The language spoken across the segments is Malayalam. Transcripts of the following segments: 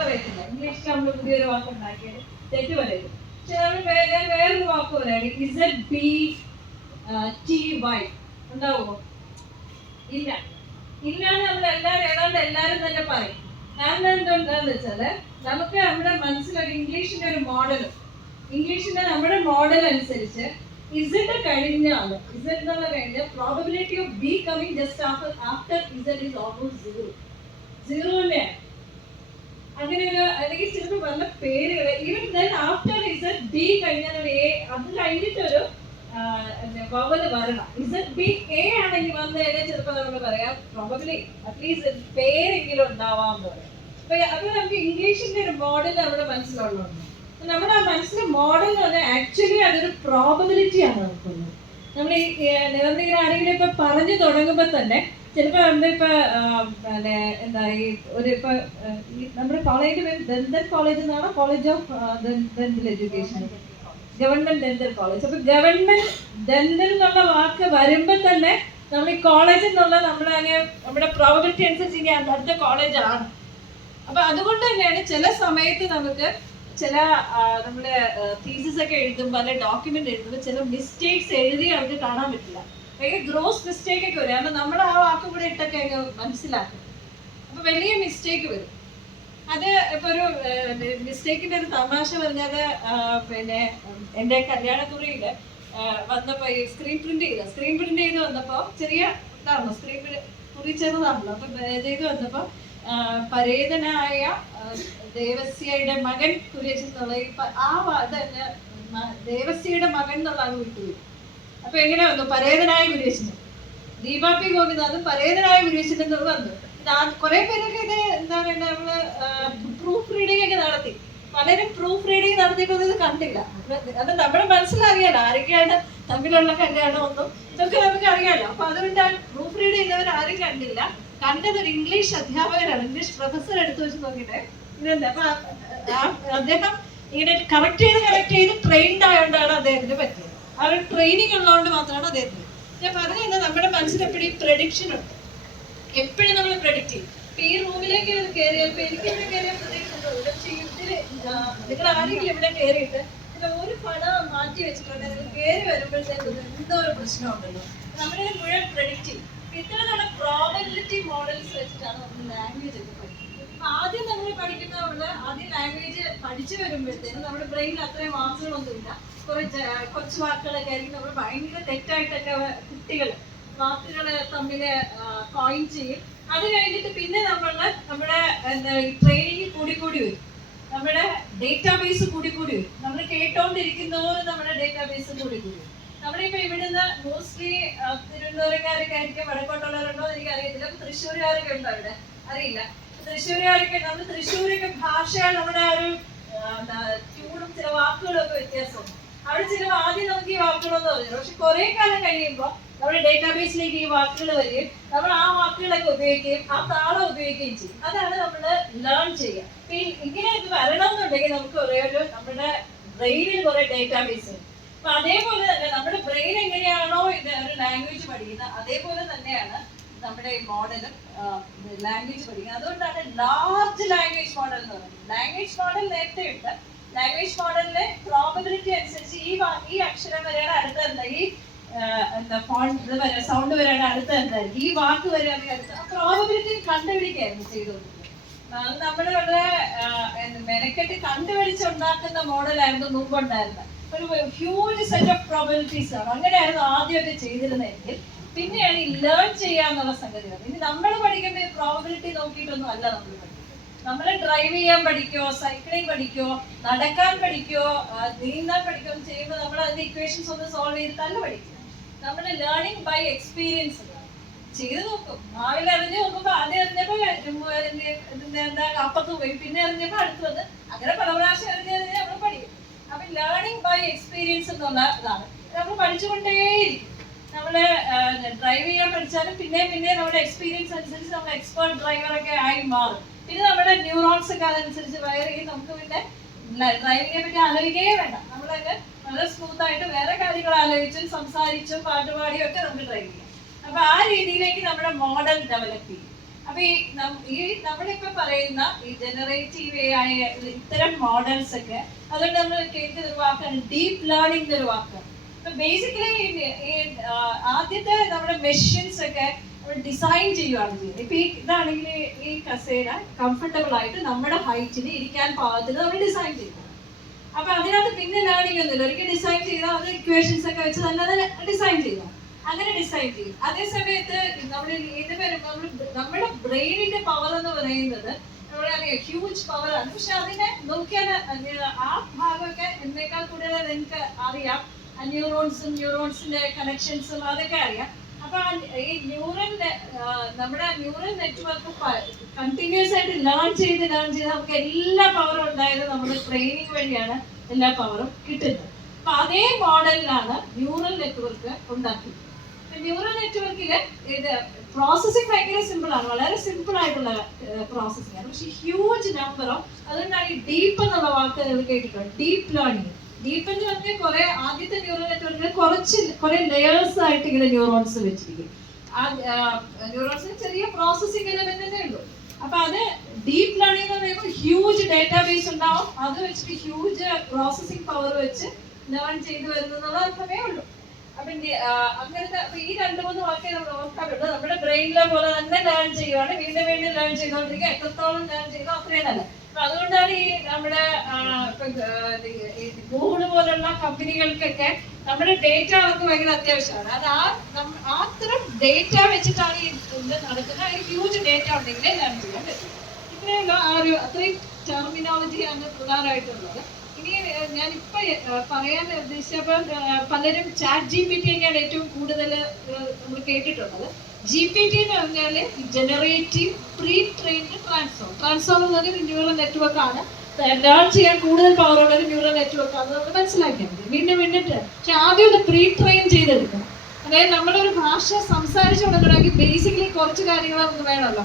പറയത്തില്ല. ഇംഗ്ലീഷിൽ നമ്മൾ പുതിയൊരു വാക്ക് ഉണ്ടാക്കിയത് തെറ്റ് പറയും. പക്ഷെ നമ്മൾ വേറൊരു വാക്ക് പറയാണ് ZBTY ഉണ്ടാവുമോ? ഇല്ല. ഇല്ലാന്ന് നമ്മൾ ഏതാണ്ട് എല്ലാവരും തന്നെ പറയും. കാരണം എന്താന്ന് വെച്ചാല് നമുക്ക് നമ്മുടെ മനസ്സിലൊരു ഇംഗ്ലീഷിന്റെ ഒരു മോഡലും, ഇംഗ്ലീഷിന്റെ നമ്മുടെ മോഡൽ അനുസരിച്ച് ഇസഡ് കഴിഞ്ഞാല് ഇസഡ് എന്നുള്ള കഴിഞ്ഞ probability of B coming just after Z is almost 0 തന്നെയാണ്. അങ്ങനെ ഒരു അല്ലെങ്കിൽ ചിലപ്പോൾ വല്ല പേരുകൾ even then after Z B കഴിഞ്ഞാൽ ഒരു എ, അത് കഴിഞ്ഞിട്ടൊരു വവല് വരണം. ഇസഡ് ബി എ ആണെങ്കിൽ വന്നു കഴിഞ്ഞാൽ ചിലപ്പോൾ നമ്മൾ പറയാം പ്രോബബിലി അറ്റ്ലീസ്റ്റ് പേരെങ്കിലും ഉണ്ടാവാന്ന് പറയാം. അപ്പൊ നമുക്ക് ഇംഗ്ലീഷിന്റെ ഒരു മോഡൽ നമ്മുടെ മനസ്സിലുള്ളതുണ്ട്. നമ്മുടെ ആ മനസ്സിലെ മോഡൽ എന്ന് പറഞ്ഞാൽ ആക്ച്വലി അതൊരു പ്രോബബിലിറ്റിയാണ് നമുക്കുള്ളത്. നമ്മൾ ഈ നിരന്തരം ആരെങ്കിലും ഇപ്പൊ പറഞ്ഞു തുടങ്ങുമ്പോൾ തന്നെ ചിലപ്പോൾ നമ്മളിപ്പോ എന്താ ഈ ഒരു ഇപ്പൊ നമ്മുടെ കോളേജ് ഡെന്റൽ കോളേജ് എന്നാണ്, college of dental education, government dental college. അപ്പൊ ഗവൺമെന്റ് ഡെന്റൽ എന്നുള്ള വാക്ക് വരുമ്പോൾ തന്നെ നമ്മൾ ഈ കോളേജ് എന്നുള്ള നമ്മുടെ പ്രോബബിലിറ്റി അനുസരിച്ച് ഇനി അടുത്ത കോളേജാണ്. അപ്പൊ അതുകൊണ്ട് തന്നെയാണ് ചില സമയത്ത് നമുക്ക് ചില നമ്മുടെ തീസിസ് ഒക്കെ എഴുതുമ്പോൾ അല്ലെ ഡോക്യുമെന്റ് എഴുതുമ്പോൾ ചില മിസ്റ്റേക്സ് എഴുതി അവർക്ക് കാണാൻ പറ്റില്ല. ഭയങ്കര ഗ്രോസ് മിസ്റ്റേക്ക് ഒക്കെ വരും. കാരണം നമ്മൾ ആ വാക്ക് കൂടെ ഇട്ടൊക്കെ അങ്ങ് മനസ്സിലാക്കും. അപ്പൊ വലിയ മിസ്റ്റേക്ക് വരും. അത് ഇപ്പൊ ഒരു മിസ്റ്റേക്കിന്റെ ഒരു തമാശ പറഞ്ഞത് പിന്നെ എന്റെ കല്യാണക്കുറിയില് വന്നപ്പോ ഈ സ്ക്രീൻ പ്രിന്റ് ചെയ്ത് വന്നപ്പോ ചെറിയ ഇതാണല്ലോ, സ്ക്രീൻ കുറി ചെറുതാണല്ലോ. അപ്പൊ ചെയ്ത് വന്നപ്പോ പരേതനായ ദേവസ്യയുടെ മകൻ കുര്യച്ചൻ എന്നുള്ള തന്നെ ദേവസ്യയുടെ മകൻ എന്നുള്ളതാണ് വിട്ടുപോയി. അപ്പൊ എങ്ങനെ വന്നു പരേതനായ കുര്യച്ചന്? ദീപാപി ഗോപിനാഥും പരേതനായ കുര്യച്ചൻ എന്നുള്ളത് വന്നു. കുറെ പേരൊക്കെ ഇത് എന്താ പറയുക, നമ്മള് പ്രൂഫ് റീഡിംഗ് ഒക്കെ നടത്തി. പലരും പ്രൂഫ് റീഡിംഗ് നടത്തിയിട്ടൊന്നും ഇത് കണ്ടില്ല. അത് നമ്മുടെ മനസ്സിലറിയാലോ ആരൊക്കെയാണ് തമ്മിലുള്ള കല്യാണം ഒന്നും ഇതൊക്കെ നമുക്ക് അറിയാലോ. അപ്പൊ അതുകൊണ്ടാണ് പ്രൂഫ് റീഡ് ചെയ്യുന്നവർ ആരും കണ്ടില്ല. കണ്ടത് ഒരു ഇംഗ്ലീഷ് അധ്യാപകനാണ്, ഇംഗ്ലീഷ് പ്രൊഫസർ എടുത്തു വെച്ച് നോക്കിയിട്ട് ഇതെന്താ. അപ്പൊ അദ്ദേഹം ഇങ്ങനെ കറക്റ്റ് ചെയ്ത് ട്രെയിൻഡ് ആയതുകൊണ്ടാണ് അദ്ദേഹത്തിന് പറ്റിയത്. ആ ഒരു ട്രെയിനിങ് ഉള്ളതുകൊണ്ട് മാത്രമാണ് അദ്ദേഹത്തിന്. ഞാൻ പറഞ്ഞത് നമ്മുടെ മനസ്സിൽ എപ്പോഴും പ്രഡിക്ഷൻ ഉണ്ട്, എപ്പോഴും നമ്മൾ പ്രഡിക്റ്റ് ചെയ്യും. ഇപ്പൊ ഈ റൂമിലേക്ക് കയറിയപ്പോ എനിക്ക് ഇവിടെ കയറിയ പ്രതീക്ഷയുണ്ടോ? പക്ഷേ ഇതില് നിങ്ങൾ ആരെങ്കിലും ഇവിടെ കയറിയിട്ട് ഒരു പടം മാറ്റി വെച്ചിട്ടുണ്ടെങ്കിൽ നിങ്ങൾ കയറി വരുമ്പോഴത്തേക്കും എന്തോ ഒരു പ്രശ്നമുണ്ടല്ലോ. നമ്മളിത് മുഴുവൻ പ്രഡിക്റ്റ് ചെയ്യും. ഇത്തരത്തിലുള്ള പ്രോബബിലിറ്റി മോഡൽസ് വെച്ചിട്ടാണ് നമ്മൾ ലാംഗ്വേജ് ഒക്കെ പഠിക്കുന്നത്. ആദ്യം നമ്മൾ പഠിക്കുന്ന ആദ്യം ലാംഗ്വേജ് പഠിച്ചു വരുമ്പോഴത്തേനും നമ്മുടെ ബ്രെയിനിൽ അത്രയും വാക്കുകളൊന്നുമില്ല. കുറച്ച് വാക്കുകളൊക്കെ ആയിരിക്കും നമ്മൾ ഭയങ്കര തെറ്റായിട്ടൊക്കെ കുട്ടികൾ വാക്കുകൾ തമ്മിൽ കോയിൻ ചെയ്യും. അത് കഴിഞ്ഞിട്ട് പിന്നെ നമ്മുടെ ട്രെയിനിങ് കൂടി വരും, നമ്മുടെ ഡേറ്റാബേസ് കൂടി വരും. നമ്മൾ കേട്ടോണ്ടിരിക്കുന്നതോറും നമ്മുടെ ഡേറ്റാബേസ് കൂടി വരും. നമ്മളിപ്പോ ഇവിടുന്ന് മോസ്റ്റ്ലി തിരുവനന്തപുരക്കാരൊക്കെ ആയിരിക്കും, വടക്കോട്ടുള്ളവരുണ്ടോ എന്ന് എനിക്ക് അറിയത്തില്ല. അപ്പൊ തൃശ്ശൂരുകാരൊക്കെ ഉണ്ടോ ഇവിടെ? അറിയില്ല. തൃശ്ശൂരുകാരൊക്കെ നമ്മൾ തൃശ്ശൂരൊക്കെ ഭാഷ നമ്മുടെ ഒരു ട്യൂണും ചില വാക്കുകളും ഒക്കെ വ്യത്യാസമുണ്ട്. അവിടെ ചിലപ്പോൾ ആദ്യം നമുക്ക് ഈ വാക്കുകളൊന്നും അറിയില്ല. പക്ഷെ കുറെ കാലം കഴിയുമ്പോൾ നമ്മുടെ ഡേറ്റാബേസിലേക്ക് ഈ വാക്കുകൾ വരികയും നമ്മൾ ആ വാക്കുകളൊക്കെ ഉപയോഗിക്കുകയും ആ താളം ഉപയോഗിക്കുകയും ചെയ്യും. അതാണ് നമ്മൾ ലേൺ ചെയ്യുക. ഇങ്ങനെ വരണം എന്നുണ്ടെങ്കിൽ നമുക്ക് നമ്മുടെ ബ്രെയിനിൽ കുറെ ഡേറ്റാബേസ് ഉണ്ട്. അപ്പൊ അതേപോലെ തന്നെ നമ്മുടെ ബ്രെയിൻ എങ്ങനെയാണോ ഇത് ഒരു ലാംഗ്വേജ് പഠിക്കുന്നത്, അതേപോലെ തന്നെയാണ് നമ്മുടെ ഈ മോഡലും ലാംഗ്വേജ് പഠിക്കുന്നത്. അതുകൊണ്ടാണ് ലാർജ് ലാംഗ്വേജ് മോഡൽ എന്ന് പറയുന്നത്. ലാംഗ്വേജ് മോഡൽ നേരത്തെ ഉണ്ട്. ലാംഗ്വേജ് മോഡലിലെ പ്രോബബിലിറ്റി അനുസരിച്ച് ഈ അക്ഷരം വരെയാണ് അടുത്ത, ഈ സൗണ്ട് വരെയാണ് അടുത്ത എന്തായിരിക്കും, ഈ വാക്ക് വരെയാണെങ്കിൽ അടുത്ത. ആ പ്രോബബിലിറ്റി കണ്ടുപിടിക്കായിരുന്നു ചെയ്തുകൊണ്ടിരുന്നത്. നമ്മൾ വളരെ മെനക്കെട്ട് കണ്ടുപിടിച്ചുണ്ടാക്കുന്ന മോഡലായിരുന്നു മുമ്പുണ്ടായിരുന്നത്. ഒരു ഹ്യൂജ് സെറ്റ് ഓഫ് പ്രോബബിലിറ്റീസ് ആണ്. അങ്ങനെയായിരുന്നു ആദ്യമൊക്കെ ചെയ്തിരുന്നതെങ്കിൽ പിന്നെയാണ് ഈ ലേൺ ചെയ്യാന്നുള്ള സംഗതികൾ. ഇനി നമ്മൾ പഠിക്കുമ്പോൾ ഈ പ്രോബബിലിറ്റി നോക്കിയിട്ടൊന്നും അല്ല നമ്മൾ പഠിക്കുന്നത്. നമ്മൾ ഡ്രൈവ് ചെയ്യാൻ പഠിക്കോ, സൈക്ലിംഗ് പഠിക്കോ, നടക്കാൻ പഠിക്കോ, നീന്താൻ പഠിക്കോ ചെയ്യുമ്പോൾ നമ്മൾ അതിന്റെ ഇക്വേഷൻസ് ഒന്ന് സോൾവ് ചെയ്തിട്ടല്ല പഠിക്കുക. നമ്മൾ ലേണിംഗ് ബൈ എക്സ്പീരിയൻസ് ചെയ്ത് നോക്കും. മാവിൽ എറിഞ്ഞ് നോക്കുമ്പോൾ ആദ്യം എറിഞ്ഞപ്പോൾ എന്താ അപ്പത്ത് പോയി, പിന്നെ എറിഞ്ഞപ്പോൾ അടുത്ത് വന്ന്, അങ്ങനെ പല പ്രാവശ്യം എറിഞ്ഞ് നമ്മൾ പഠിക്കും. അപ്പൊ ലേണിംഗ് ബൈ എക്സ്പീരിയൻസ് എന്നുള്ള ഇതാണ് നമ്മൾ പഠിച്ചുകൊണ്ടേയിരിക്കും. നമ്മള് ഡ്രൈവ് ചെയ്യാൻ പഠിച്ചാലും പിന്നെ നമ്മുടെ എക്സ്പീരിയൻസ് അനുസരിച്ച് നമ്മൾ എക്സ്പേർട്ട് ഡ്രൈവറൊക്കെ ആയി മാറും. പിന്നെ നമ്മുടെ ന്യൂറോൺസ് ഒക്കെ അതനുസരിച്ച് വയർ ചെയ്യും. നമുക്ക് പിന്നെ ഡ്രൈവിങ്ങിനെ പറ്റി ആലോചിക്കുകയേ വേണ്ട. നമ്മളൊക്കെ വളരെ സ്മൂത്ത് ആയിട്ട് വേറെ കാര്യങ്ങൾ ആലോചിച്ചും സംസാരിച്ചും പാട്ടുപാടിയും ഒക്കെ നമുക്ക് ഡ്രൈവ് ചെയ്യാം. അപ്പൊ ആ രീതിയിലേക്ക് നമ്മുടെ മോഡൽ ഡെവലപ്പ് ചെയ്യും. അപ്പൊ ഈ നമ്മളിപ്പോ പറയുന്ന ഈ ജനറേറ്റീവ് AI ഇത്തരം മോഡൽസ് ഒക്കെ, അതുകൊണ്ട് നമ്മൾ കേൾക്കുന്ന ഒരു വാക്കാണ് ഡീപ്പ് ലേണിംഗ് എന്നൊരു വാക്കാണ്. അപ്പൊ ബേസിക്കലി ആദ്യത്തെ നമ്മുടെ മെഷീൻസ് ഒക്കെ ഡിസൈൻ ചെയ്യുകയാണ് ചെയ്യുന്നത്. ഇപ്പൊ ഇതാണെങ്കിൽ ഈ കസേര കംഫർട്ടബിൾ ആയിട്ട് നമ്മുടെ ഹൈറ്റിന് ഇരിക്കാൻ പാകത്തിന് നമ്മൾ ഡിസൈൻ ചെയ്യുന്നത്. അപ്പൊ അതിനകത്ത് പിന്നെ ലേണിംഗ് ഒന്നുമില്ല. ഒരിക്കൽ ഡിസൈൻ ചെയ്താൽ അത് ഇക്വേഷൻസ് ഒക്കെ വെച്ച് തന്നെ ഡിസൈൻ ചെയ്താൽ അങ്ങനെ ഡിസൈൻ ചെയ്യും. അതേ സമയത്ത് നമ്മുടെ ബ്രെയിനിന്റെ പവർ എന്ന് പറയുന്നത് നമ്മളറിയാം ഹ്യൂജ് പവറാണ്. പക്ഷെ അതിനെ നോക്കിയാൽ ആ ഭാഗമൊക്കെ എന്നേക്കാൾ കൂടുതൽ എനിക്ക് അറിയാം. ന്യൂറോൺസിന്റെ കണക്ഷൻസും അതൊക്കെ അറിയാം. അപ്പൊ ഈ നമ്മുടെ ന്യൂറൽ നെറ്റ്വർക്ക് കണ്ടിന്യൂസ് ആയിട്ട് ലേൺ ചെയ്ത് നമുക്ക് എല്ലാ പവറും ഉണ്ടായത് നമ്മുടെ ട്രെയിനിങ് വഴിയാണ് എല്ലാ പവറും കിട്ടുന്നത്. അപ്പൊ അതേ മോഡലിലാണ് ന്യൂറൽ നെറ്റ്വർക്ക് ഉണ്ടാക്കിയത്. ന്യൂറൽ നെറ്റ്വർക്കില് ഇത് പ്രോസസ്സിംഗ് ഭയങ്കര സിമ്പിൾ ആണ്, വളരെ സിമ്പിൾ ആയിട്ടുള്ള പ്രോസസ്സിംഗ് ആണ്. പക്ഷെ ഹ്യൂജ് നമ്പർ ഓഫ്, അതുകൊണ്ടാണ് ഈ ഡീപ്പ് എന്നുള്ള വാക്ക് നിങ്ങൾ കേട്ടിട്ടുണ്ട്. ഡീപ്പ് ലേണിംഗ്, ഡീപ്പ് എന്ന് പറഞ്ഞാൽ കുറെ ആദ്യത്തെ ന്യൂറൽ നെറ്റ്വർക്കിൽ കുറെ ലെയേഴ്സ് ആയിട്ട് ഇങ്ങനെ ന്യൂറോൺസ് വെച്ചിരിക്കും. ആ ന്യൂറോൺസിന് ചെറിയ പ്രോസസ്സിംഗ് എലമെന്റ് തന്നെ ഉള്ളൂ. അപ്പൊ അത് ഡീപ്പ് ലേണിംഗ് എന്ന് പറയുമ്പോൾ ഹ്യൂജ് ഡേറ്റാബേസ് ഉണ്ടാവും, അത് വെച്ചിട്ട് ഹ്യൂജ് പ്രോസസ്സിംഗ് പവർ വെച്ച് ലേൺ ചെയ്ത് വരുന്നുള്ള അർത്ഥമേ ഉള്ളൂ. അപ്പൊ അങ്ങനത്തെ ഈ 2-3 വാക്കേ നമ്മൾ ഓർക്കാറുള്ളൂ. നമ്മുടെ ബ്രെയിനിലെ പോലെ തന്നെ ലേൺ ചെയ്യുവാണ്, വീണ്ടും വീണ്ടും ലേൺ ചെയ്തുകൊണ്ടിരിക്കുക. എത്രത്തോളം ലേൺ ചെയ്തോ അത്രയും നല്ല. അപ്പൊ അതുകൊണ്ടാണ് ഈ നമ്മുടെ ഗൂഗിള് പോലുള്ള കമ്പനികൾക്കൊക്കെ നമ്മുടെ ഡേറ്റ അവർക്ക് ഭയങ്കര അത്യാവശ്യമാണ്. അത് അത്തരം ഡേറ്റ വെച്ചിട്ടാണ് ഈ ഇത് നടക്കുന്നത്. ഹ്യൂജ് ഡേറ്റ ഉണ്ടെങ്കിലേ ലേൺ ചെയ്യാൻ പറ്റും. ഇത്രയുള്ള അത്രയും ടെർമിനോളജിയാണ് പ്രധാനമായിട്ടുള്ളത്. ഇനി ഞാനിപ്പോ പറയാൻ ഉദ്ദേശിച്ചപ്പോൾ പലരും ചാറ്റ് GPT ഒക്കെയാണ് ഏറ്റവും കൂടുതൽ നമ്മൾ കേട്ടിട്ടുള്ളത്. GPT എന്ന് പറഞ്ഞാൽ ജനറേറ്റീവ് പ്രീ ട്രെയിൻഡ് ട്രാൻസ്ഫോം എന്ന് പറഞ്ഞാൽ ന്യൂറൽ നെറ്റ്വർക്ക് ആണ്. ലേൺ ചെയ്യാൻ കൂടുതൽ പവർ ഉള്ള ഒരു ന്യൂറൽ നെറ്റ്വർക്ക് ആണ് നമ്മൾ മനസ്സിലാക്കിയാൽ മതി. വീണ്ടും പക്ഷെ ആദ്യം ഇത് പ്രീ ട്രെയിൻ ചെയ്തെടുക്കണം. അതായത് നമ്മളൊരു ഭാഷ സംസാരിച്ചു കൊടുക്കണമെങ്കിൽ ബേസിക്കലി കുറച്ച് കാര്യങ്ങളൊന്നും വേണമല്ലോ.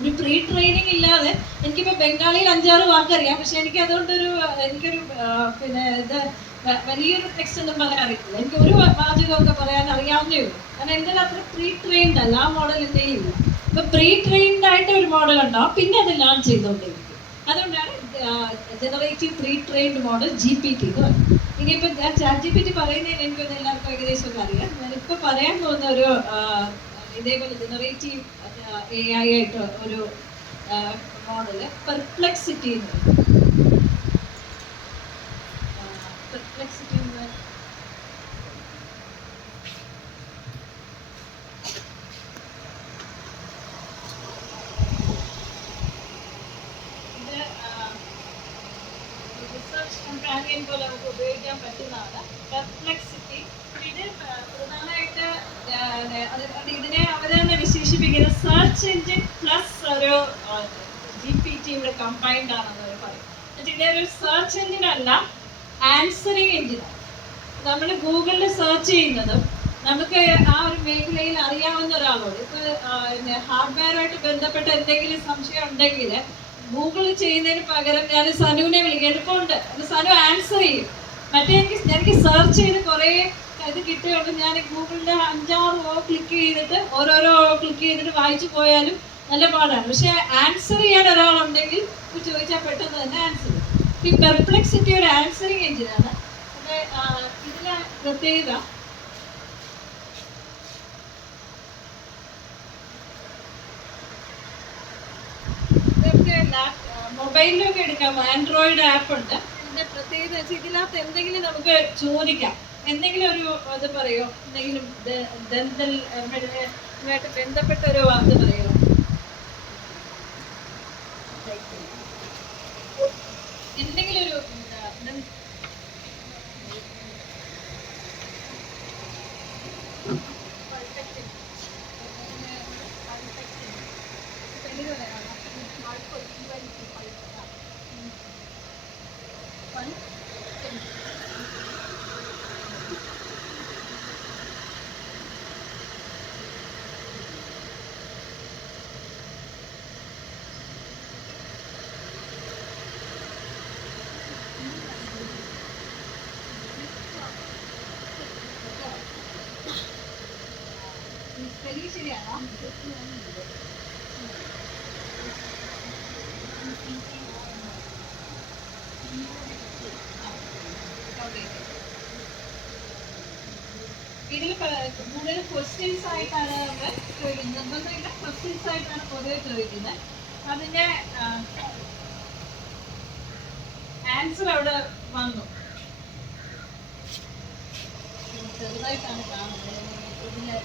ഒരു പ്രീ ട്രെയിനിങ് ഇല്ലാതെ എനിക്കിപ്പോൾ ബംഗാളിയിൽ 5-6 വാക്കറിയാം, പക്ഷെ എനിക്ക് അതുകൊണ്ടൊരു പിന്നെ ഇത് വലിയൊരു ടെക്സ്റ്റ് ഒന്നും പറയാൻ അറിയില്ല. എനിക്ക് ഒരു വാചകമൊക്കെ പറയാൻ അറിയാവുന്നേ ഉള്ളൂ. കാരണം എൻ്റെ അത്ര പ്രീ ട്രെയിൻഡ് അല്ല, ആ മോഡൽ എൻ്റെ ഇല്ല. ഇപ്പൊ പ്രീ ട്രെയിൻഡ് ആയിട്ട് ഒരു മോഡൽ ഉണ്ടാവും, പിന്നെ അത് ലേൺ ചെയ്തുകൊണ്ടേയിരിക്കും. അതുകൊണ്ടാണ് generative pre trained model GPT എന്ന് പറയുന്നത്. ഇനിയിപ്പോൾ ഞാൻ ചാറ്റ് GPT പറയുന്നതിന് എനിക്കൊന്ന് എല്ലാവർക്കും ഏകദേശം ഒക്കെ അറിയാം. ഞാനിപ്പോൾ പറയാൻ പോകുന്ന ഒരു ഇതേപോലെ ജനറേറ്റീവ് AI ആയിട്ട് ഒരു മോഡല് പെർപ്ലെക്സിറ്റി എന്ന് പറയും. പെർപ്ലെക്സിറ്റി എന്ന് ഇത് റിസർച്ച് കമ്പാനിയൻ പോലെ നമുക്ക് ഉപയോഗിക്കാൻ പറ്റുന്നതാണ് പെർപ്ലെക്സിറ്റി. ഇത് പ്രധാനമായിട്ട് ഇതിനെ അവരാണ് വിശേഷിപ്പിക്കുന്നത് സെർച്ച് എഞ്ചിൻ പ്ലസ് ഒരു GPTയുടെ കമ്പൈൻഡ് ആണെന്ന് അവർ പറയും. ഇതൊരു സെർച്ച് എഞ്ചിൻ അല്ല, ആൻസറിങ് എഞ്ചിനാണ്. നമ്മൾ ഗൂഗിളിൽ സെർച്ച് ചെയ്യുന്നതും നമുക്ക് ആ ഒരു മേഖലയിൽ അറിയാവുന്ന ഒരാളോട് ഇപ്പൊ ഹാർഡ്വെയറായിട്ട് ബന്ധപ്പെട്ട എന്തെങ്കിലും സംശയം ഉണ്ടെങ്കിൽ ഗൂഗിളിൽ ചെയ്യുന്നതിന് പകരം ഞാൻ സനുവിനെ വിളിക്കാം, എളുപ്പമുണ്ട്, സനു ആൻസർ ചെയ്യും. മറ്റേ എനിക്ക് സെർച്ച് ചെയ്ത് കുറേ ഇത് കിട്ടുകയുള്ളൂ. ഞാൻ ഗൂഗിളിൻ്റെ 5-6 ക്ലിക്ക് ചെയ്തിട്ട് ഓരോരോ ക്ലിക്ക് ചെയ്തിട്ട് വായിച്ചു പോയാലും നല്ല പാടാണ്. പക്ഷെ ആൻസർ ചെയ്യാൻ ഒരാളുണ്ടെങ്കിൽ ചോദിച്ചാൽ പെട്ടെന്ന് തന്നെ ആൻസർ ചെയ്യും. ഈ പെർപ്ലെക്സിറ്റി ഒരു ആൻസറിങ് എഞ്ചിനാണ്. ഇതിലെ പ്രത്യേകത മൊബൈലിലൊക്കെ എടുക്കാം, ആൻഡ്രോയിഡ് ആപ്പ് ഉണ്ട്. ഇതിന്റെ പ്രത്യേകത വെച്ചാൽ ഇതിനകത്ത് എന്തെങ്കിലും നമുക്ക് ചോദിക്കാം, എന്തെങ്കിലും ഒരു ഇത് പറയോ, എന്തെങ്കിലും ഡെന്റൽ ഇതുമായിട്ട് ബന്ധപ്പെട്ട ഒരു ഇത് പറയോ, എന്തെങ്കിലും ഒരു കൂടുതൽ ക്വസ്റ്റ്യൻസ് ആയിട്ടാണ് നമ്മൾ ചോദിക്കുന്നത്. നിർബന്ധമില്ല, ക്വസ്റ്റ്യൻസ് ആയിട്ടാണ് പൊതുവെ ചോദിക്കുന്നത്. അതിൻ്റെ ആൻസർ അവിടെ വന്നു. ചെറുതായിട്ടാണ് കാണുന്നത്. ഇതിൻ്റെ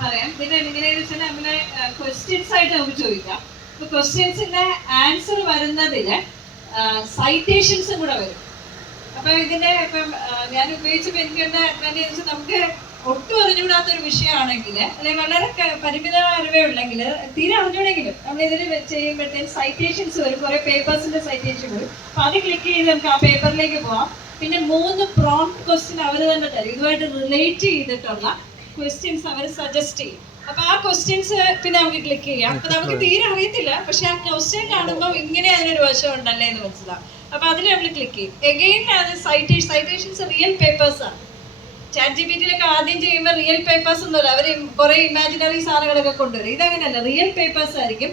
പറയാം. പിന്നെ എങ്ങനെയാണെന്ന് വെച്ചാൽ നമ്മളെ ക്വസ്റ്റ്യൻസ് ആയിട്ട് നമുക്ക് ചോദിക്കാം. ഇപ്പൊ ക്വസ്റ്റ്യൻസിന്റെ ആൻസർ വരുന്നതില് സൈറ്റേഷൻസും കൂടെ വരും. അപ്പൊ ഇതിന്റെ ഇപ്പം ഞാൻ ഉപയോഗിച്ചപ്പോൾ എനിക്കുള്ള അഡ്വാൻറ്റേജ്, നമുക്ക് ഒട്ടും അറിഞ്ഞുകൂടാത്തൊരു വിഷയമാണെങ്കിൽ, അല്ലെങ്കിൽ വളരെ പരിമിതമായ അറിവേ ഉള്ളെങ്കിൽ, തീരെ അറിഞ്ഞൂടെങ്കിലും നമ്മൾ ഇതിൽ ചെയ്യുമ്പോഴത്തേക്ക് സൈറ്റേഷൻസ് വരും, കുറെ പേപ്പേഴ്സിന്റെ സൈറ്റേഷൻ വരും. അപ്പൊ അത് ക്ലിക്ക് ചെയ്ത് നമുക്ക് ആ പേപ്പറിലേക്ക് പോവാം. പിന്നെ 3 പ്രോംപ്റ്റ് ക്വസ്റ്റ്യൻ അവർ തന്നെ തരും, ഇതുമായിട്ട് റിലേറ്റ് ചെയ്തിട്ടുള്ള ക്വസ്റ്റ്യൻസ് അവർ സജസ്റ്റ് ചെയ്യും. അപ്പൊ ആ ക്വസ്റ്റ്യൻസ് പിന്നെ നമുക്ക് ക്ലിക്ക് ചെയ്യാം. അപ്പൊ നമുക്ക് തീരെ അറിയത്തില്ല, പക്ഷെ ആ ക്വസ്റ്റ്യൻ കാണുമ്പോൾ ഇങ്ങനെ അതിനൊരു വശം ഉണ്ടല്ലേ എന്ന് മനസ്സിലാവും. അപ്പൊ അതിൽ നമ്മൾ ക്ലിക്ക് ചെയ്യും. എഗെയിൻ അത് സൈറ്റേഷൻസ് റിയൽ പേപ്പേഴ്സ് ആണ്. ChatGPT-യിലൊക്കെ ആദ്യം ചെയ്യുമ്പോൾ റിയൽ പേപ്പേഴ്സ് ഒന്നുമില്ല, അവർ കുറെ ഇമാജിനറി സാധനങ്ങളൊക്കെ കൊണ്ടുവരും. ഇതങ്ങനെയല്ല, റിയൽ പേപ്പേഴ്സ് ആയിരിക്കും.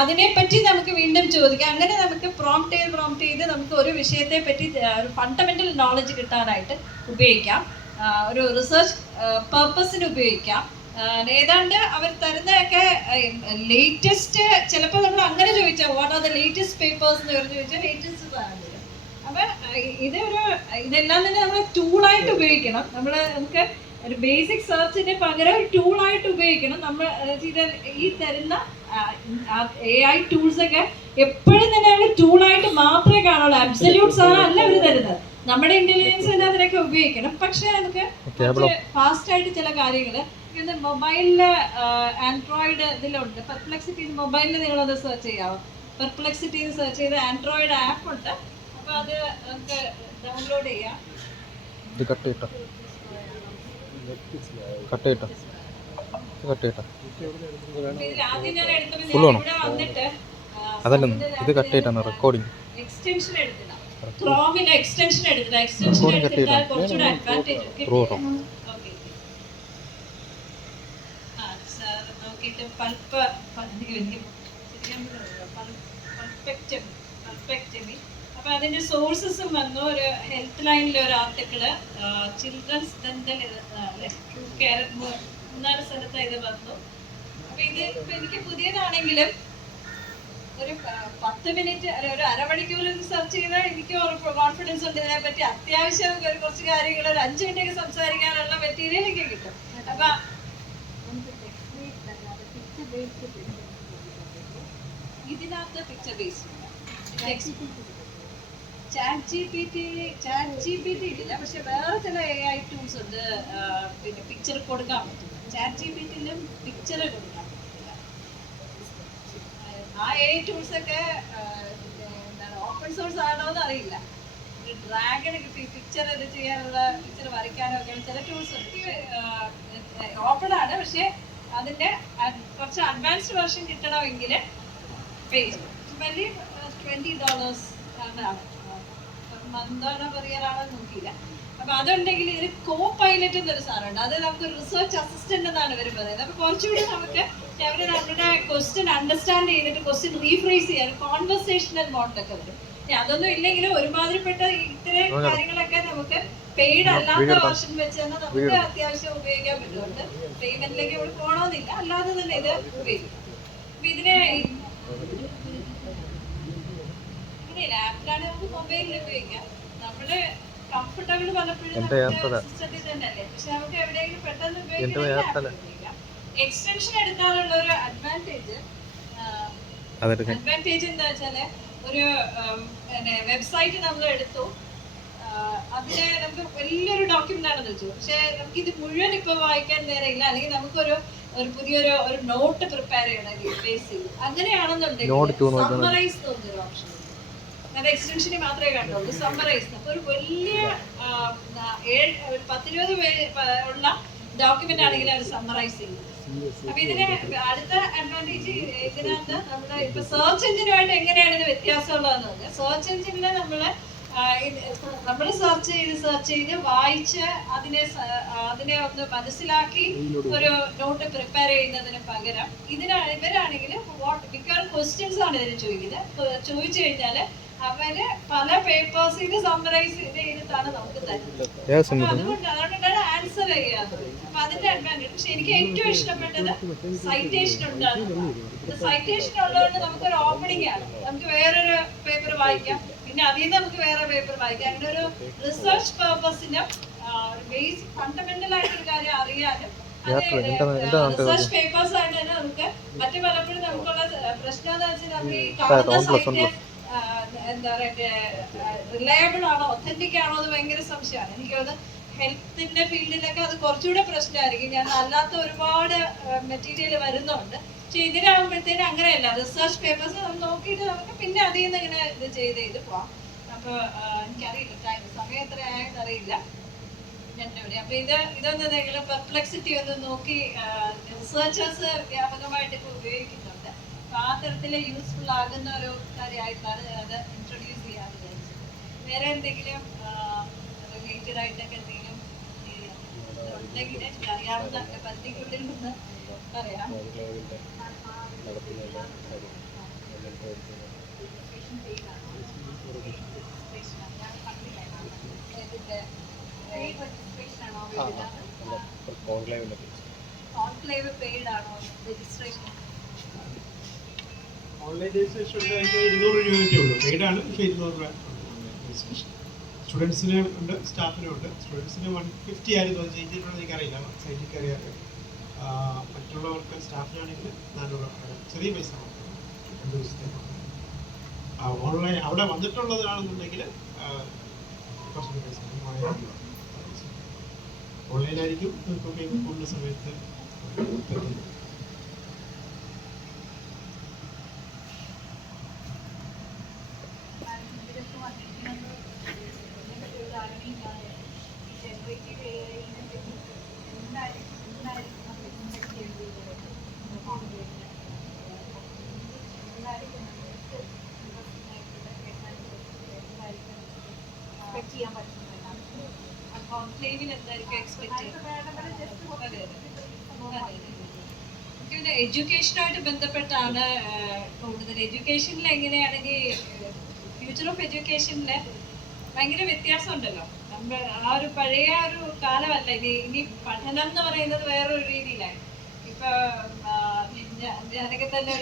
അതിനെപ്പറ്റി നമുക്ക് വീണ്ടും ചോദിക്കാം. അങ്ങനെ നമുക്ക് പ്രോംപ്റ്റ് ചെയ്ത് നമുക്ക് ഒരു വിഷയത്തെ പറ്റി ഒരു ഫണ്ടമെന്റൽ നോളജ് കിട്ടാനായിട്ട് ഉപയോഗിക്കാം. ഒരു റിസർച്ച് പർപ്പസിന് ഉപയോഗിക്കാം. ഏതാണ്ട് അവർ തരുന്നതൊക്കെ ലേറ്റസ്റ്റ്, ചിലപ്പോൾ നമ്മൾ അങ്ങനെ ചോദിച്ചാൽ what are the latest papers എന്ന് ചോദിച്ചാൽ ലേറ്റസ്റ്റ് സാധനം. അപ്പൊ ഇതെല്ലാം തന്നെ നമ്മൾ ടൂളായിട്ട് ഉപയോഗിക്കണം. നമുക്ക് ഒരു ബേസിക് സെർച്ചിന് പകരം ടൂളായിട്ട് ഉപയോഗിക്കണം. നമ്മൾ ഈ തരുന്ന AI ടൂൾസ് ഒക്കെ എപ്പോഴും തന്നെ നമ്മൾ ടൂളായിട്ട് മാത്രമേ കാണുള്ളൂ. അബ്സല്യൂട്ട് സാധനം അല്ല അവർ തരുന്നത്. നമ്മുടെ ഇന്റലിജൻസ് അതിനൊക്കെ ഉപയോഗിക്കണം. പക്ഷെ നമുക്ക് ഫാസ്റ്റ് ആയിട്ട് ചില കാര്യങ്ങൾ മൊബൈലില് ആൻഡ്രോയിഡ് ഇതിലുണ്ട്. പെർപ്ലെക്സിറ്റി മൊബൈലിൽ നിങ്ങളത് സെർച്ച് ചെയ്യാമോ? പെർപ്ലെക്സിറ്റി സെർച്ച് ചെയ്ത് ആൻഡ്രോയിഡ് ആപ്പ് ഉണ്ട്. അപ്പൊ അത് നമുക്ക് ഡൗൺലോഡ് ചെയ്യാം. ആദ്യം ഞാൻ എടുത്തപ്പോൾ റെക്കോർഡിംഗ് എക്സ്റ്റൻഷൻ എടുത്തില്ല, ക്രോമിന്റെ എക്സ്റ്റൻഷൻ എടുത്തില്ല. എക്സ്റ്റൻഷൻ എടുത്തിട്ടാൽ കുറച്ചുകൂടെ അഡ്വാൻറ്റേജ് കിട്ടും. നോക്കിയിട്ട് പെർഫെക്റ്റമി. അപ്പൊ അതിന്റെ സോഴ്സസും വന്നു. ഒരു ഹെൽത്ത് ലൈനിലെ ഒരു ആർട്ടിക്കിള്, ചിൽഡ്രൻസ് ഡെന്റൽ കെയർ 3 സ്ഥലത്ത് ഇത് വന്നു. അപ്പൊ ഇത് ഇപ്പൊ എനിക്ക് പുതിയതാണെങ്കിലും ഒരു 10 മിനിറ്റ് അല്ലെ ഒരു അരമണിക്കൂർ സെർച്ച് ചെയ്താൽ എനിക്ക് കോൺഫിഡൻസ് ഉണ്ട് ഇതിനെ പറ്റി. അത്യാവശ്യം കുറച്ച് കാര്യങ്ങൾ ഒരു 5 മിനിറ്റ് സംസാരിക്കാനുള്ള മെറ്റീരിയൽ ഒക്കെ കിട്ടും. അപ്പൊ ഇതിനകത്ത് പിക്ചർ ബേസ് ChatGPT ഇല്ല, പക്ഷെ വേറെ ചില AI ടൂൾസ് ഉണ്ട്. പിന്നെ പിക്ചർ കൊടുക്കാൻ പറ്റില്ല. ChatGPT-ലും പിക്ചർ കൊടുക്കാൻ പറ്റില്ല. ആ AI ടൂൾസ് ഒക്കെ എന്താണ് ഓപ്പൺ സോഴ്സ് ആണോ എന്ന് അറിയില്ല. ഡ്രാഗൺ പിക്ചർ ഇത് ചെയ്യാനുള്ള, പിക്ചർ വരയ്ക്കാനോ ഒക്കെ ചില ടൂൾസ് ഉണ്ട്. ഓപ്പൺ ആണ്, പക്ഷെ അതിന്റെ കുറച്ച് അഡ്വാൻസ്ഡ് വെർഷൻ കിട്ടണമെങ്കിൽ പേ ചെയ്യും. $20 ആണ്. മന്താണോ പറയാറാണോ നോക്കിയില്ല. അപ്പൊ അതുണ്ടെങ്കിൽ ഇതിന് കോ പൈലറ്റ് എന്നൊരു സാധനമുണ്ട്. അത് നമുക്ക് റിസർച്ച് അസിസ്റ്റന്റ് എന്നാണ് ഇവർ പറയുന്നത്. അപ്പൊ കുറച്ചുകൂടി നമുക്ക് അവര് നമ്മുടെ ക്വസ്റ്റ്യൻ അണ്ടർസ്റ്റാൻഡ് ചെയ്തിട്ട് ക്വസ്റ്റ്യൻ റീഫ്രേസ് ചെയ്യാൻ കോൺവെർസേഷണൽ മോഡൊക്കെ വരും. അതൊന്നും ഇല്ലെങ്കിലും ഒരുമാതിരിപ്പെട്ട ഇത്തരം കാര്യങ്ങളൊക്കെ നമുക്ക് പെയ്ഡ് അല്ലാത്ത വെർഷൻ വെച്ച് തന്നെ നമുക്ക് അത്യാവശ്യം ഉപയോഗിക്കാൻ പറ്റുന്നുണ്ട്. പേയ്മെന്റിലേക്ക് ഇവിടെ പോകണമെന്നില്ല, അല്ലാതെ തന്നെ ഇത് ഉപയോഗിക്കും. അപ്പൊ ഇതിനെ ഇങ്ങനെയല്ല, ആപ്പിലാണ് നമുക്ക് മൊബൈലിൽ ഉപയോഗിക്കാം. നമ്മുടെ കംഫർട്ട് ലാപ്ടോപ്പിൽ പലപ്പോഴും നമുക്ക് സിസ്റ്റത്തിൽ തന്നെ അല്ലേ, പക്ഷെ നമുക്ക് എവിടെയെങ്കിലും പെട്ടെന്ന് ഉപയോഗിക്കണമെങ്കിൽ എക്സ്റ്റൻഷൻ എടുക്കാനുള്ള ഒരു അഡ്വാൻറ്റേജ് എന്താ വെച്ചാല് ഒരു വെബ്സൈറ്റ് നമ്മൾ എടുത്തു, അതിന് നമുക്ക് വലിയൊരു ഡോക്യുമെന്റ് ആണെന്ന് വെച്ചു, പക്ഷെ നമുക്ക് ഇത് മുഴുവൻ ഇപ്പൊ വായിക്കാൻ നേരമില്ല, അല്ലെങ്കിൽ നമുക്കൊരു പുതിയൊരു നോട്ട് പ്രിപ്പയർ ചെയ്യണം ബേസ് ചെയ്ത്, അങ്ങനെയാണെന്നുണ്ടെങ്കിൽ സമ്മറൈസ് എന്നൊരു ഓപ്ഷൻ, അത് എക്സ്റ്റൻഷനെ മാത്രമേ കണ്ടുള്ളൂ, സമ്മറൈസ്. അപ്പൊ ഒരു വലിയ 10-20 പേജ് ഉള്ള ഡോക്യുമെന്റ് ആണെങ്കിൽ അത് സമ്മറൈസ് ചെയ്യുന്നത്. അപ്പൊ ഇതിന് അടുത്ത അഡ്വാൻറ്റേജ് ഇതിനകത്ത് നമ്മുടെ ഇപ്പൊ സെർച്ച് എഞ്ചിനുമായിട്ട് എങ്ങനെയാണ് ഇത് വ്യത്യാസമുള്ളതെന്ന് പറഞ്ഞാൽ, സെർച്ച് എഞ്ചിനിൽ നമ്മൾ സെർച്ച് ചെയ്ത് വായിച്ച് അതിനെ ഒന്ന് മനസ്സിലാക്കി ഒരു നോട്ട് പ്രിപ്പയർ ചെയ്യുന്നതിന് പകരം ഇവരാണെങ്കിൽ മിക്കവാറും ക്വസ്റ്റ്യൻസ് ആണ് ഇതിന് ചോദിച്ചു കഴിഞ്ഞാല് അവര് പല പേപ്പേഴ്സിന് സമ്മറൈസ് ചെയ്തിട്ടാണ് നമുക്ക് തരുന്നത്. അതുകൊണ്ടാണ് ആൻസർ ചെയ്യാത്തത്. അപ്പൊ അതിന്റെ അഡ്വാൻറ്റേജ്. പക്ഷെ എനിക്ക് ഏറ്റവും ഇഷ്ടപ്പെട്ടത് സൈറ്റേഷൻ ഉണ്ടാകുന്നതാണ്. സൈറ്റേഷൻ ഉള്ളതുകൊണ്ട് നമുക്കൊരു ഓപ്പണിംഗ് ആണ്, നമുക്ക് വേറൊരു പേപ്പർ വായിക്കാം, പിന്നെ അതിൽ നിന്ന് നമുക്ക് വേറെ പേപ്പർ വായിക്കാം. അങ്ങനെ ഒരു റിസർച്ച് പർപ്പസിനും ബേസിക് ഫണ്ടമെന്റൽ ആയിട്ടൊരു കാര്യം അറിയാനും റിസർച്ച് പേപ്പേഴ്സ് ആയിട്ട് തന്നെ നമുക്ക് മറ്റു പലപ്പോഴും നമുക്കുള്ള പ്രശ്നം എന്ന് വെച്ചാൽ നമ്മൾ ഈ കാണുന്ന സൈറ്റ് എന്താ പറയുക റിലയബിൾ ആണോ ഒത്തന്റിക് ആണോ എന്ന് ഭയങ്കര സംശയമാണ്. എനിക്കത് ഹെൽത്തിന്റെ ഫീൽഡിലൊക്കെ അത് കുറച്ചുകൂടെ പ്രശ്നമായിരിക്കും. ഞാൻ അല്ലാത്ത ഒരുപാട് മെറ്റീരിയൽ വരുന്നുണ്ട്. പക്ഷെ ഇതിനാകുമ്പോഴത്തേനും അങ്ങനെയല്ല, റിസർച്ച് പേപ്പേഴ്സ് നമ്മൾ നോക്കിയിട്ട് നമുക്ക് പിന്നെ അതിൽ നിന്ന് ഇങ്ങനെ ഇത് ചെയ്ത് പോവാം. അപ്പൊ എനിക്കറിയില്ല സമയം എത്ര ആയെന്ന് അറിയില്ല. അപ്പൊ ഇതൊന്നും എന്തെങ്കിലും പെർപ്ലെക്സിറ്റി ഒന്ന് നോക്കി റിസർച്ചേഴ്സ് വ്യാപകമായിട്ട് ഇപ്പൊ ഉപയോഗിക്കുന്നുണ്ട്. അപ്പൊ ആ തരത്തില് യൂസ്ഫുൾ ആകുന്ന ഒരു കാര്യമായിട്ടാണ് ഞാനത് ഇൻട്രൊഡ്യൂസ് ചെയ്യാൻ വിചാരിച്ചത്. വേറെ എന്തെങ്കിലും റിലേറ്റഡ് ആയിട്ടൊക്കെ എന്തെങ്കിലും ഉണ്ടെങ്കിൽ അറിയാവുന്ന പദ്ധതിക്കുള്ളിൽ നിന്ന് പറയാം. കോൺക്ലേവ് പെയ്ഡ് ആണോ രജിസ്ട്രേഷൻ? ഓൺലൈൻ രജിസ്ട്രേഷൻ 200 രൂപയ്ക്കേ ഉള്ളൂ. പെയ്ഡ് ആണ്, പക്ഷേ 200 രൂപ രജിസ്ട്രേഷൻ. സ്റ്റുഡൻസിന് ഉണ്ട്, സ്റ്റാഫിനും ഉണ്ട്. സ്റ്റുഡൻസിന് 150 ആയിരുന്നു, അത് ചേഞ്ച് ചെയ്തിട്ടുണ്ടോ എനിക്കറിയില്ല, സൈറ്റിൽ കയറിയാൽ. മറ്റുള്ളവർക്ക് സ്റ്റാഫിനാണെങ്കിൽ 400 രൂപ, ചെറിയ പൈസ മാത്രം 2 ദിവസത്തേക്ക്. ഓൺലൈൻ അവിടെ വന്നിട്ടുള്ളതാണെന്നുണ്ടെങ്കിൽ കുറച്ചുകൂടി പൈസ, 3000 രൂപ. ഓൺലൈനായിരിക്കും കൂടുതൽ സമയത്ത് പറ്റുന്നത്. എഡ്യൂക്കേഷനുമായിട്ട് ബന്ധപ്പെട്ടാണ് കൂടുതൽ. എഡ്യൂക്കേഷനിൽ എങ്ങനെയാണെങ്കിൽ ഫ്യൂച്ചർ ഓഫ് എഡ്യൂക്കേഷനിൽ ഭയങ്കര വ്യത്യാസമുണ്ടല്ലോ. നമ്മൾ ആ ഒരു പഴയ ഒരു കാലമല്ല ഇനി പഠനം എന്ന് പറയുന്നത് വേറൊരു രീതിയിലായി. ഇപ്പൊ ഞാനൊക്കെ തന്നെ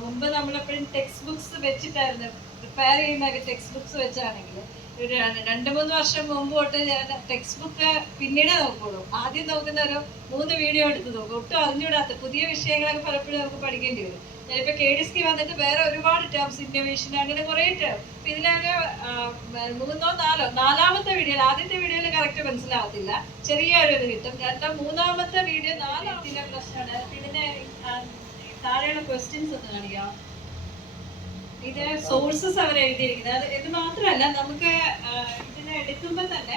മുമ്പ് നമ്മളെപ്പോഴും ടെക്സ്റ്റ് ബുക്സ് വെച്ചിട്ടായിരുന്നു പ്രിപ്പയർ ചെയ്യുന്നതൊക്കെ. ടെക്സ്റ്റ് ബുക്സ് വെച്ചാണെങ്കിൽ ഒരു 2-3 വർഷം മുമ്പ് തൊട്ട് ഞാൻ ടെക്സ്റ്റ് ബുക്ക് പിന്നീട് നോക്കുള്ളൂ. ആദ്യം നോക്കുന്ന ഒരു 3 വീഡിയോ എടുത്ത് നോക്കും. ഒട്ടും അറിഞ്ഞുകൂടാത്ത പുതിയ വിഷയങ്ങളൊക്കെ പലപ്പോഴും നമുക്ക് പഠിക്കേണ്ടി വരും. ഞാനിപ്പോൾ KDSK വന്നിട്ട് വേറെ ഒരുപാട് ടേംസ്, ഇന്നോവേഷൻ, അങ്ങനെ കുറേ ടേം. ഇതിലൊരു 3-4 4ാമത്തെ വീഡിയോയിൽ, ആദ്യത്തെ വീഡിയോയിൽ കറക്റ്റ് മനസ്സിലാവത്തില്ല, ചെറിയൊരു ഇത് കിട്ടും. 3ാമത്തെ വീഡിയോ 4ാമത്തെ പ്രശ്നമാണ്. ഇതിന് താഴെയുള്ള ക്വസ്റ്റ്യൻസ് ഒന്ന് കാണിക്കാം. ഇത് സോഴ്സസ് അവർ എഴുതിയിരിക്കുന്നത്. ഇത് മാത്രമല്ല, നമുക്ക് ഇതിനെ എടുക്കുമ്പോൾ തന്നെ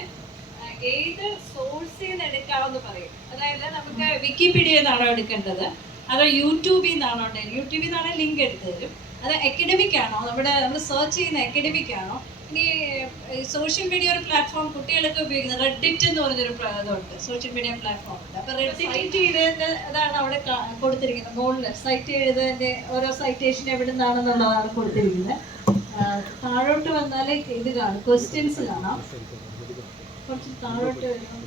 ഏത് സോഴ്സിൽ നിന്ന് എടുക്കാമെന്ന് പറയും. അതായത് നമുക്ക് വിക്കിപീഡിയ നിന്നാണോ എടുക്കേണ്ടത്, അതോ യൂട്യൂബിൽ നിന്നാണോ? യൂട്യൂബിൽ നിന്നാണ് ലിങ്ക് എടുത്തു തരും. അത് അക്കാഡമിക് ആണോ, നമ്മൾ സെർച്ച് ചെയ്യുന്ന അക്കാഡമിക് ആണോ? ഇനി സോഷ്യൽ മീഡിയ ഒരു പ്ലാറ്റ്ഫോം കുട്ടികൾക്ക് ഉപയോഗിക്കുന്നത് റെഡിറ്റ് എന്ന് പറഞ്ഞൊരു ഇതുണ്ട്, സോഷ്യൽ മീഡിയ പ്ലാറ്റ്ഫോം ഉണ്ട്. അപ്പൊ റെഡിറ്റ് ചെയ്തതിന്റെ അതാണ് അവിടെ കൊടുത്തിരിക്കുന്നത്. മുകളിൽ സൈറ്റ് ചെയ്തതിന്റെ ഓരോ സൈറ്റേഷൻ എവിടെ നിന്നാണെന്നുള്ളതാണ് കൊടുത്തിരിക്കുന്നത്. താഴോട്ട് വന്നാൽ ഇത് കാണും, ക്വസ്റ്റ്യൻസ് കാണാം. കുറച്ച് താഴോട്ട് വരുമ്പോൾ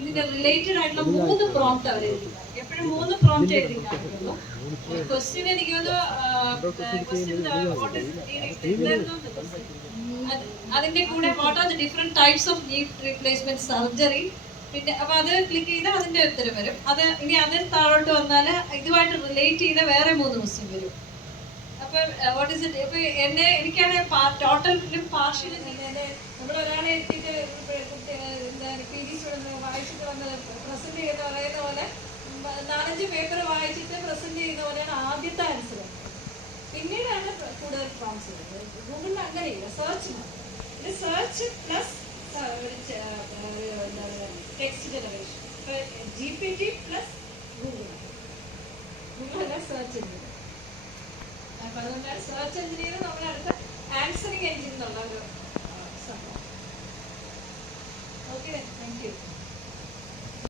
ഇതിന്റെ റിലേറ്റഡ് ആയിട്ടുള്ള 3 പ്രോംപ്റ്റ് അവർ എഴുതിയിട്ടുണ്ട്. എപ്പോഴും 3 പ്രോംപ്റ്റ് എഴുതിയിട്ടുള്ളൂ. ക്വസ്റ്റ്യൻ എനിക്ക് അതിന്റെ കൂടെ what are the different types of നീ റീപ്ലേസ്മെന്റ് സർജറി, പിന്നെ അപ്പൊ അത് ക്ലിക്ക് ചെയ്താൽ അതിന്റെ ഉത്തരം വരും. അത് ഇനി അതിന് താഴോട്ട് വന്നാൽ ഇതുമായിട്ട് റിലേറ്റ് ചെയ്ത വേറെ 3 ക്വസ്റ്റ്യൻ വരും. അപ്പൊ വാട്ട് ഇസ് ഇറ്റ്, ഇപ്പൊ എനിക്കാണ് ടോട്ടലും പാർഷ്യലും നമ്മളൊരാളെ എത്തിയിട്ട് PG സ്റ്റുഡൻറ് വായിച്ചിട്ട് വന്ന് പ്രസന്റ് ചെയ്യുന്ന പറയുന്ന പോലെ 4-5 പേപ്പർ വായിച്ചിട്ട് പ്രസന്റ് ചെയ്യുന്ന പോലെയാണ് ആദ്യത്തെ ആൻസർ. പിന്നീടാണ് കൂടുതൽ പ്രോംപ്റ്റ്സ് വരുന്നത്. ഗൂഗിളിൽ അങ്ങനെയില്ല, സെർച്ച് ഇത് search plus text generation. GPT plus ഗൂഗിളല്ല സെർച്ച് എഞ്ചിൻ. അപ്പൊ അതുകൊണ്ടാണ് സെർച്ച് എഞ്ചിനീയർ നമ്മുടെ അടുത്ത ആൻസറിങ് എഞ്ചിൻ എന്നുള്ള ഒരു സംഭവം. Okay, thank you.